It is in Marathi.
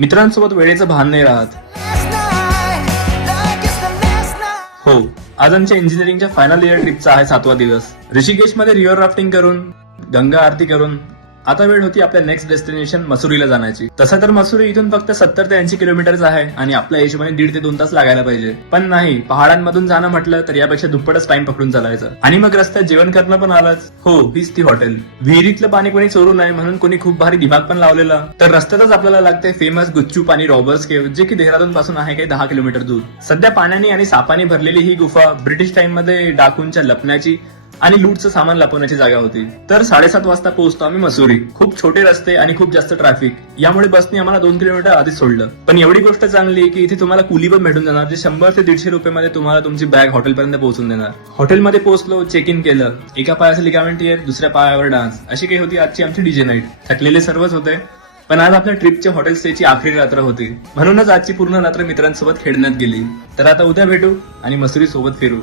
मित्रांसोबत वेळेचं भान नाही राहत. हो, आज आमच्या इंजिनिअरिंगच्या फायनल इयर ट्रिपचा आहे 7वा दिवस. ऋषिकेशमध्ये रिव्हर राफ्टिंग करून, गंगा आरती करून आता वेळ होती आपल्या नेक्स्ट डेस्टिनेशन मसुरीला जाण्याची. तसं तर मसुरी इथून फक्त 70 ते 80 किलोमीटरच आहे आणि आपल्या हिशोबाने 1.5 ते 2 तास लागायला पाहिजे. पण नाही, पहाडांमधून जाणं म्हटलं तर यापेक्षा दुप्पटच टाइम पकडून चालायचं. आणि मग रस्त्यात जेवण करणं पण आलंच. हो, हीच ती हॉटेल. विहिरीतलं पाणी कोणी चोरू नये म्हणून कोणी खूप भारी दिमाग पण लावलेला. तर रस्त्यातच आपल्याला लागते फेमस गुच्चू पाणी रॉबर्स केव, जे की देहरादून पासून आहे काही 10 किलोमीटर दूर. सध्या पाण्याने आणि सापाने भरलेली ही गुफा ब्रिटिश टाइम मध्ये डाकूंच्या लपण्याची आणि लूटचं सामान लपवण्याची जागा होती. तर 7:30 वाजता पोहोचतो आम्ही मसुरी. खूप छोटे रस्ते आणि खूप जास्त ट्रॅफिक, यामुळे बसने आम्हाला 2 किलोमीटर आधीच सोडलं. पण एवढी गोष्ट चांगली आहे की इथे तुम्हाला कुली पण भेटून जाणार, जे 100 ते 150 रुपयामध्ये तुम्हाला तुमची बॅग हॉटेलपर्यंत पोहोचून देणार. हॉटेलमध्ये पोहोचलो, चेक इन केलं. एका पायाचं लिगामेंट टियर, दुसऱ्या पायावर डान्स, अशी काही होती आजची आमची डीजे नाईट. थकलेले सर्वच होते, पण आज आपल्या ट्रिपच्या हॉटेल स्टेची आखरी रात्र होती, म्हणूनच आजची पूर्ण रात्र मित्रांसोबत खेळण्यात गेली. तर आता उद्या भेटू आणि मसुरी सोबत फिरू.